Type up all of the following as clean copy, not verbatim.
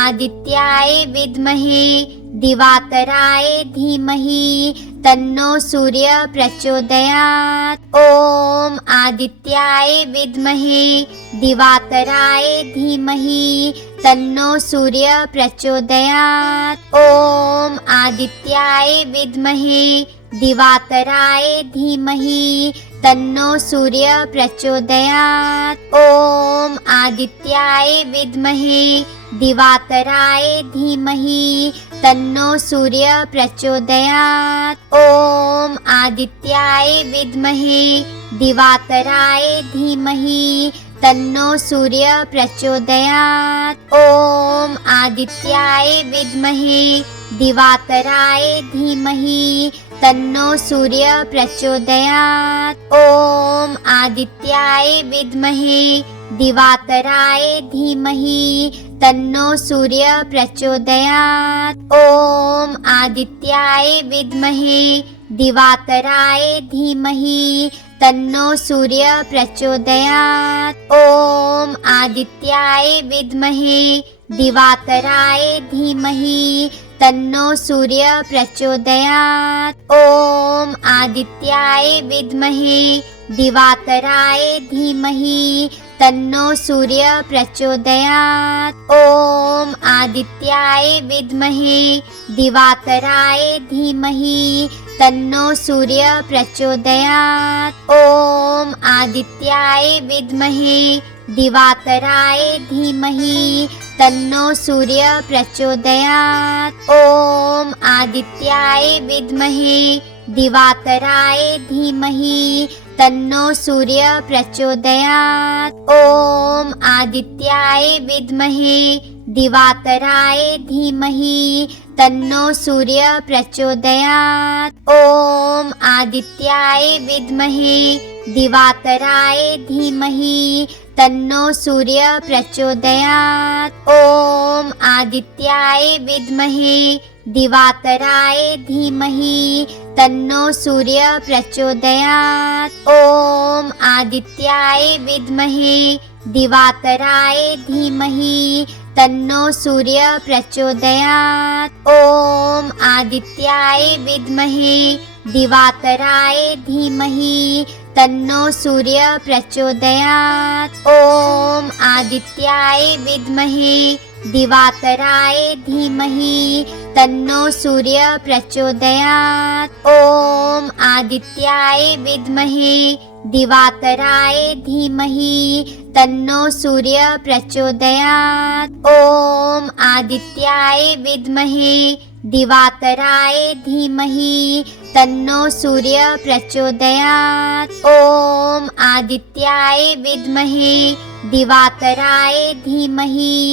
आदित्याय विद्महे दिवाकराय धीमहि तन्नो सूर्य प्रचोदयात्। ॐ आदित्याय विद्महे दिवाकराय धीमहि तन्नो सूर्य प्रचोदयात्। ॐ आदित्याय विद्महे दिवाकराय धीमहि तन्नो सूर्य प्रचोदयात्। ॐ आदित्याय विद्महे दिवाकराय धीमहि तन्नो सूर्य प्रचोदयात्। ॐ आदित्याय विद्महे दिवाकराय धीमहि तन्नो सूर्य प्रचोदयात्। ॐ आदित्याय विद्महे दिवाकराय धीमहि तन्नो सूर्य प्रचोदयात्। ॐ आदित्याय विद्महे दिवाकराय धीमहि तन्नो सूर्य प्रचोदयात्। ॐ आदित्याय विद्महे दिवाकराय धीमहि तन्नो सूर्य प्रचोदयात्। ॐ आदित्याय विद्महे दिवाकराय धीमहि तन्नो सूर्य प्रचोदयात्। ॐ आदित्याय विद्महे दिवाकराय धीमहि तन्नो सूर्य प्रचोदयात्। ॐ आदित्याय विद्महे दिवाकराय धीमहि तन्नो सूर्य प्रचोदयात्। ॐ आदित्याय विद्महे दिवाकराय धीमहि तन्नो सूर्य प्रचोदयात्। ॐ आदित्याय विद्महे दिवाकराय धीमहि तन्नो सूर्य प्रचोदयात्। ॐ आदित्याय विद्महे दिवाकराय धीमहि तन्नो सूर्य प्रचोदयात्। ॐ आदित्याय विद्महे दिवाकराय धीमहि तन्नो सूर्य प्रचोदयात्। ॐ आदित्याय विद्महे दिवाकराय धीमहि तन्नो सूर्य प्रचोदयात्। ॐ आदित्याय विद्महे दिवाकराय धीमहि तन्नो सूर्य प्रचोदयात्। ॐ आदित्याय विद्महे दिवाकराय धीमहि तन्नो सूर्य प्रचोदयात्। ॐ आदित्याय विद्महे दिवाकराय धीमहि तन्नो सूर्य प्रचोदयात्। ॐ आदित्याय विद्महे दिवाकराय धीमहि तन्नो सूर्य प्रचोदयात्। ॐ आदित्याय विद्महे दिवाकराय धीमहि तन्नो सूर्य प्रचोदयात्। ॐ आदित्याय विद्महे दिवाकराय धीमहि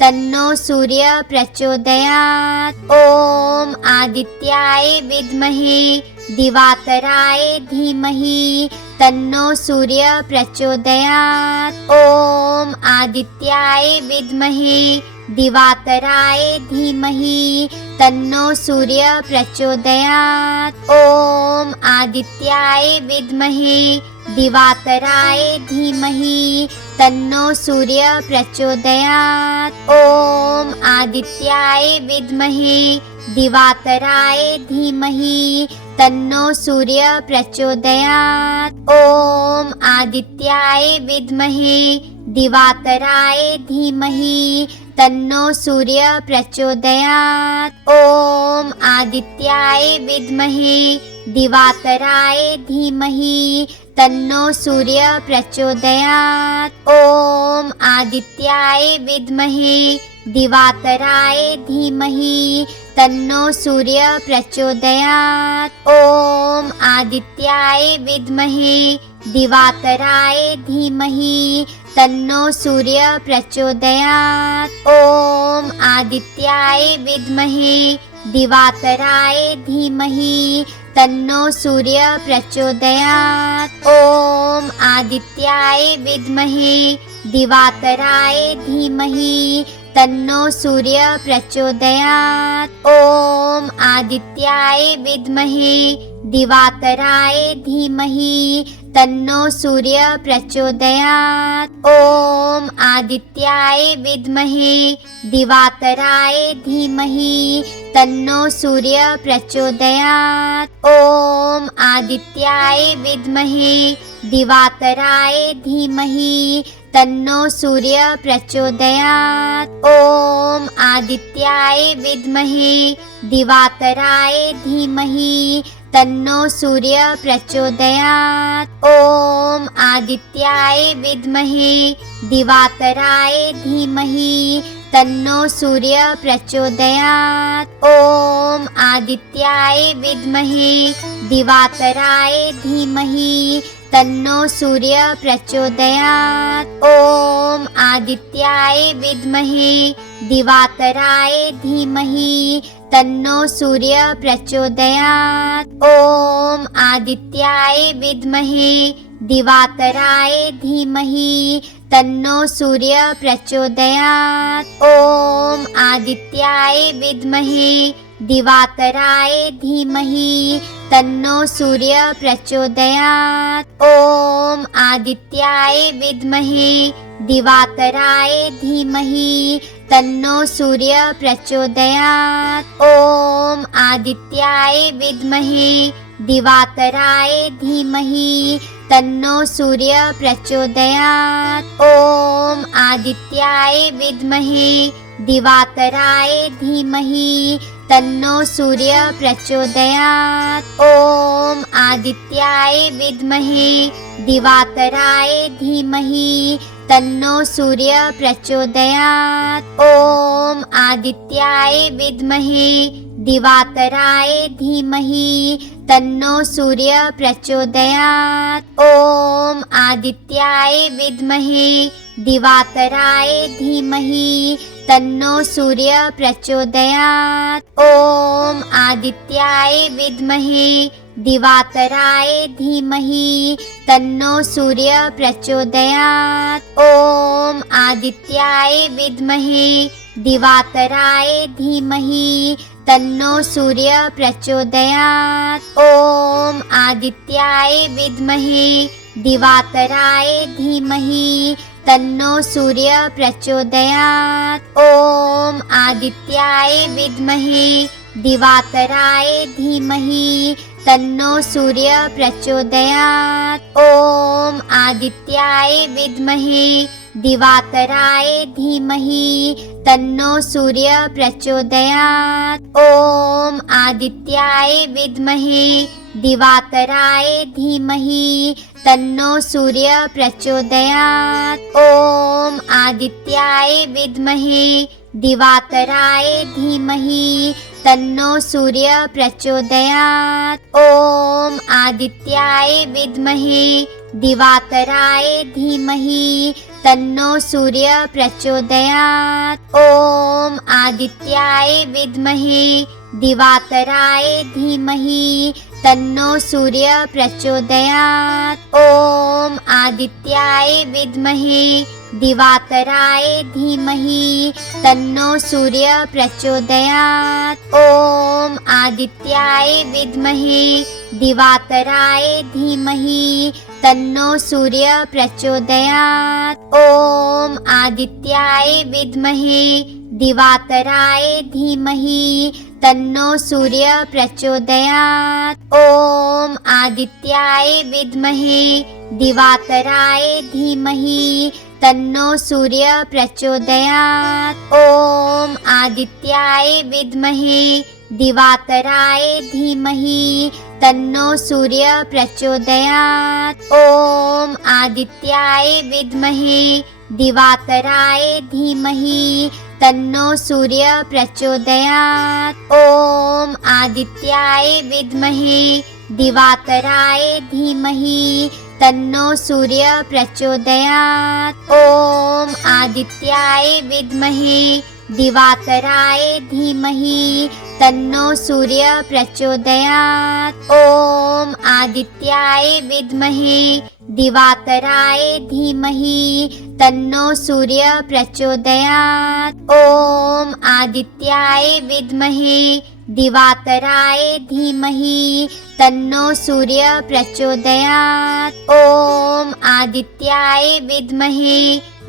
तन्नो सूर्य प्रचोदयात्। ॐ आदित्याय विद्महे दिवाकराय धीमहि तन्नो सूर्य प्रचोदयात्। ॐ आदित्याय विद्महे दिवाकराय धीमहि तन्नो सूर्य प्रचोदयात्। ॐ आदित्याय विद्महे दिवाकराय धीमहि तन्नो सूर्य प्रचोदयात्। ॐ आदित्याय विद्महे दिवाकराय धीमहि तन्नो सूर्य प्रचोदयात्। ॐ आदित्याय विद्महे दिवाकराय धीमहि तन्नो सूर्य प्रचोदयात्। ॐ आदित्याय विद्महे दिवाकराय धीमहि तन्नो सूर्य प्रचोदयात्। ॐ आदित्याय विद्महे दिवाकराय धीमहि तन्नो सूर्य प्रचोदयात्। ॐ आदित्याय विद्महे दिवाकराय धीमहि तन्नो सूर्य प्रचोदयात्। ॐ आदित्याय विद्महे दिवाकराय धीमहि तन्नो सूर्य प्रचोदयात्। ॐ आदित्याय विद्महे दिवाकराय धीमहि तन्नो सूर्य प्रचोदयात्। ॐ आदित्याय विद्महे दिवाकराय धीमहि तन्नो सूर्य प्रचोदयात्। ॐ आदित्याय विद्महे दिवाकराय धीमहि तन्नो सूर्य प्रचोदयात्। ॐ आदित्याय विद्महे दिवाकराय धीमहि तन्नो सूर्य प्रचोदयात्। ॐ आदित्याय विद्महे दिवाकराय धीमहि तन्नो सूर्य प्रचोदयात्। ॐ आदित्याय विद्महे दिवाकराय धीमहि तन्नो सूर्य प्रचोदयात्। ॐ आदित्याय विद्महे दिवाकराय धीमहि तन्नो सूर्य प्रचोदयात्। ॐ आदित्याय विद्महे दिवाकराय धीमहि तन्नो सूर्य प्रचोदयात्। ॐ आदित्याय विद्महे दिवाकराय धीमहि तन्नो सूर्य प्रचोदयात्। ॐ आदित्याय विद्महे दिवाकराय धीमहि तन्नो सूर्य प्रचोदयात्। ॐ आदित्याय विद्महे दिवाकराय धीमहि तन्नो सूर्य प्रचोदयात्। ॐ आदित्याय विद्महे दिवाकराय धीमहि तन्नो सूर्य प्रचोदयात्। ॐ आदित्याय विद्महे दिवाकराय धीमहि तन्नो सूर्य प्रचोदयात्। ॐ आदित्याय विद्महे दिवाकराय धीमहि तन्नो सूर्य प्रचोदयात्। ॐ आदित्याय विद्महे दिवाकराय धीमहि तन्नो सूर्य प्रचोदयात्। ॐ आदित्याय विद्महे दिवाकराय धीमहि तन्नो सूर्य प्रचोदयात्। ॐ आदित्याय विद्महे दिवाकराय धीमहि तन्नो सूर्य प्रचोदयात्। ॐ आदित्याय विद्महे दिवाकराय धीमहि तन्नो सूर्य प्रचोदयात्। ॐ आदित्याय विद्महे दिवाकराय धीमहि तन्नो सूर्य प्रचोदयात्। ॐ आदित्याय विद्महे दिवाकराय धीमहि तन्नो सूर्य प्रचोदयात्। ॐ आदित्याय विद्महे दिवाकराय धीमहि तन्नो सूर्य प्रचोदयात्। ॐ आदित्याय विद्महे दिवाकराय धीमहि तन्नो सूर्य प्रचोदयात्। ॐ आदित्याय विद्महे दिवाकराय धीमहि तन्नो सूर्य प्रचोदयात्। ॐ आदित्याय विद्महे दिवाकराय धीमहि तन्नो सूर्य प्रचोदयात्। ॐ आदित्याय विद्महे दिवाकराय धीमहि तन्नो सूर्य प्रचोदयात्। ॐ आदित्याय विद्महे दिवाकराय धीमहि तन्नो सूर्य प्रचोदयात्। ॐ आदित्याय विद्महे दिवाकराय धीमहि तन्नो सूर्य प्रचोदयात्। ॐ आदित्याय विद्महे दिवाकराय धीमहि तन्नो सूर्य प्रचोदयात्। ॐ आदित्याय विद्महे दिवाकराय धीमहि तन्नो सूर्य प्रचोदयात्। ॐ आदित्याय विद्महे दिवाकराय धीमहि तन्नो सूर्य प्रचोदयात्। ॐ आदित्याय विद्महे दिवाकराय धीमहि तन्नो सूर्य प्रचोदयात्। ॐ आदित्याय विद्महे दिवाकराय धीमहि तन्नो सूर्य प्रचोदयात्। ॐ आदित्याय विद्महे दिवाकराय धीमहि तन्नो सूर्य प्रचोदयात्। ॐ आदित्याय विद्महे दिवाकराय धीमहि तन्नो सूर्य प्रचोदयात्। ॐ आदित्याय विद्महे दिवाकराय धीमहि तन्नो सूर्य प्रचोदयात्। ॐ आदित्याय विद्महे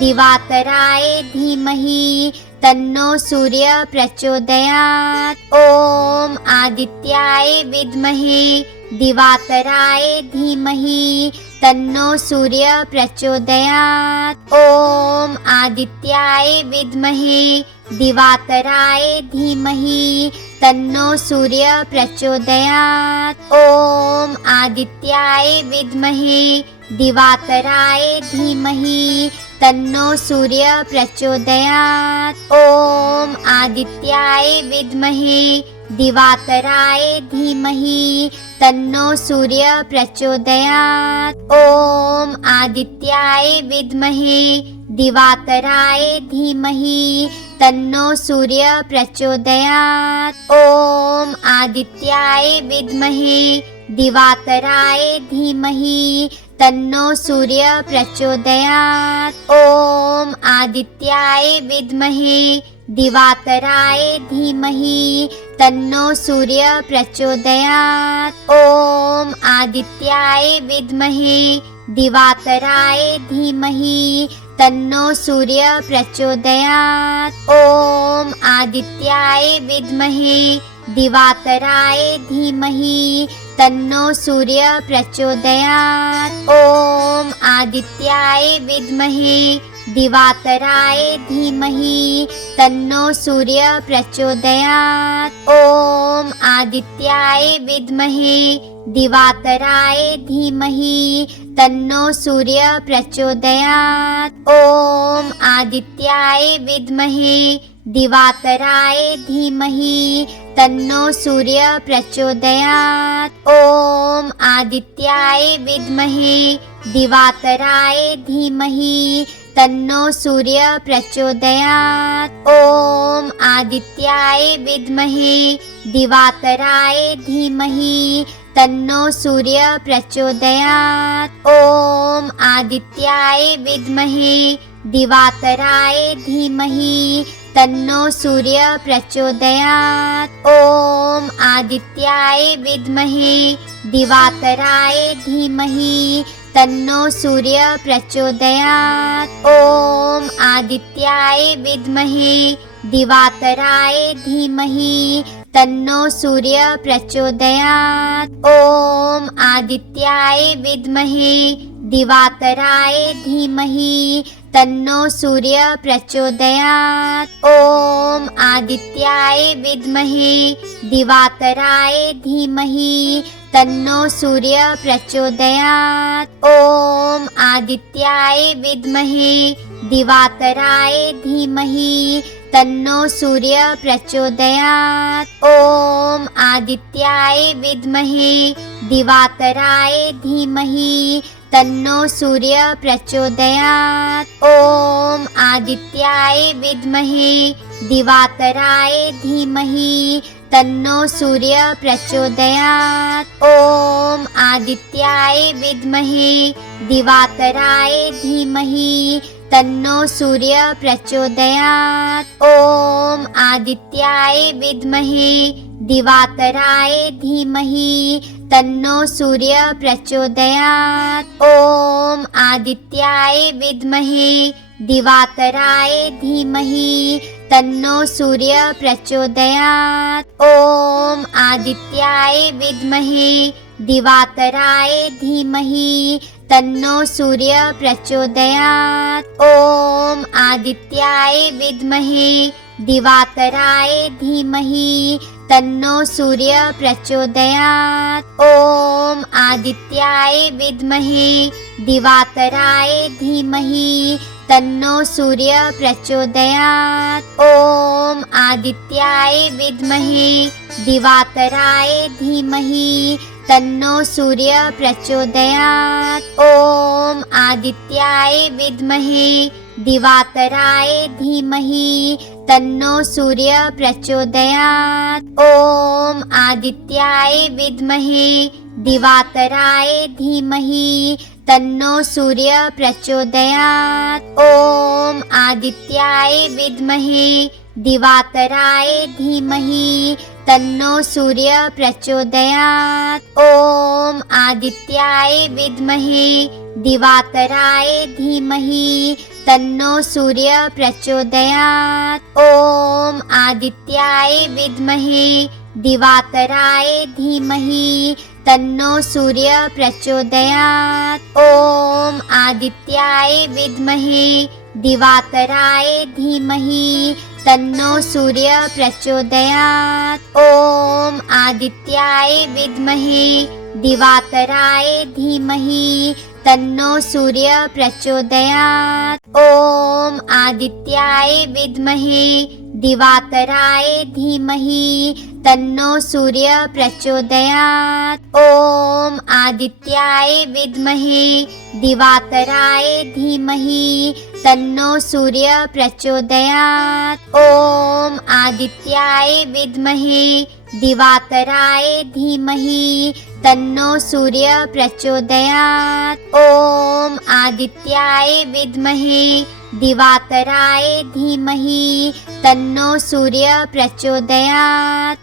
दिवाकराय धीमहि तन्नो सूर्य प्रचोदयात्। ॐ आदित्याय विद्महे दिवाकराय धीमहि तन्नो सूर्य प्रचोदयात्। ॐ आदित्याय विद्महे दिवाकराय धीमहि तन्नो सूर्य प्रचोदयात्। ॐ आदित्याय विद्महे दिवाकराय धीमहि तन्नो सूर्य प्रचोदयात्। ॐ आदित्याय विद्महे दिवाकराय धीमहि तन्नो सूर्य प्रचोदयात्। ॐ आदित्याय विद्महे दिवाकराय धीमहि तन्नो सूर्य प्रचोदयात्। ॐ आदित्याय विद्महे दिवाकराय धीमहि तन्नो सूर्य प्रचोदयात्। ॐ आदित्याय विद्महे दिवाकराय धीमहि तन्नो सूर्य प्रचोदयात्। ॐ आदित्याय विद्महे दिवाकराय धीमहि तन्नो सूर्य प्रचोदयात्। ॐ आदित्याय विद्महे दिवाकराय धीमहि तन्नो सूर्य प्रचोदयात्। ॐ आदित्याय विद्महे दिवाकराय धीमहि तन्नो सूर्य प्रचोदयात्। ॐ आदित्याय विद्महे दिवाकराय धीमहि तन्नो सूर्य प्रचोदयात्। ॐ आदित्याय विद्महे दिवाकराय धीमहि तन्नो सूर्य प्रचोदयात्। ॐ आदित्याय विद्महे दिवाकराय धीमहि तन्नो सूर्य प्रचोदयात्। ॐ आदित्याय विद्महे दिवाकराय धीमहि तन्नो सूर्य प्रचोदयात्। ॐ आदित्याय विद्महे दिवाकराय धीमहि तन्नो सूर्य प्रचोदयात्। ॐ आदित्याय विद्महे दिवाकराय धीमहि तन्नो सूर्य प्रचोदयात्। ॐ आदित्याय विद्महे दिवाकराय धीमहि तन्नो सूर्य प्रचोदयात्। ॐ आदित्याय विद्महे दिवाकराय धीमहि तन्नो सूर्य प्रचोदयात्। ॐ आदित्याय विद्महे दिवाकराय धीमहि तन्नो सूर्य प्रचोदयात्। ॐ आदित्याय विद्महे दिवाकराय धीमहि तन्नो सूर्य प्रचोदयात्। ॐ आदित्याय विद्महे दिवाकराय धीमहि तन्नो सूर्य प्रचोदयात्। ॐ आदित्याय विद्महे दिवाकराय धीमहि तन्नो सूर्य प्रचोदयात्। ॐ आदित्याय विद्महे दिवाकराय धीमहि तन्नो सूर्य प्रचोदयात्। ॐ आदित्याय विद्महे दिवाकराय धीमहि तन्नो सूर्य प्रचोदयात्। ॐ आदित्याय विद्महे दिवाकराय धीमहि तन्नो सूर्य प्रचोदयात्। ॐ आदित्याय विद्महे दिवाकराय धीमहि तन्नो सूर्य प्रचोदयात्। ॐ आदित्याय विद्महे दिवाकराय धीमहि तन्नो सूर्य प्रचोदयात्। ॐ आदित्याय विद्महे दिवाकराय धीमहि तन्नो सूर्य प्रचोदयात्। ॐ आदित्याय विद्महे दिवाकराय धीमहि तन्नो सूर्य प्रचोदयात्। ॐ आदित्याय विद्महे दिवाकराय धीमहि तन्नो सूर्य प्रचोदयात्। ॐ आदित्याय विद्महे दिवाकराय धीमहि तन्नो सूर्य प्रचोदयात्। ॐ आदित्याय विद्महे दिवाकराय धीमहि तन्नो सूर्य प्रचोदयात्। ॐ आदित्याय विद्महे दिवाकराय धीमहि तन्नो सूर्य प्रचोदयात्। ॐ आदित्याय विद्महे दिवाकराय धीमहि तन्नो सूर्य प्रचोदयात्। ॐ आदित्याय विद्महे दिवाकराय धीमहि तन्नो सूर्य प्रचोदयात्। ॐ आदित्याय विद्महे दिवाकराय धीमहि तन्नो सूर्य प्रचोदयात्। ॐ आदित्याय विद्महे दिवाकराय धीमहि तन्नो सूर्य प्रचोदयात्। ॐ आदित्याय विद्महे दिवाकराय धीमहि तन्नो सूर्य प्रचोदयात्। ॐ आदित्याय विद्महे दिवाकराय धीमहि तन्नो सूर्य प्रचोदयात्। ॐ आदित्याय विद्महे दिवाकराय धीमहि तन्नो सूर्य प्रचोदयात्।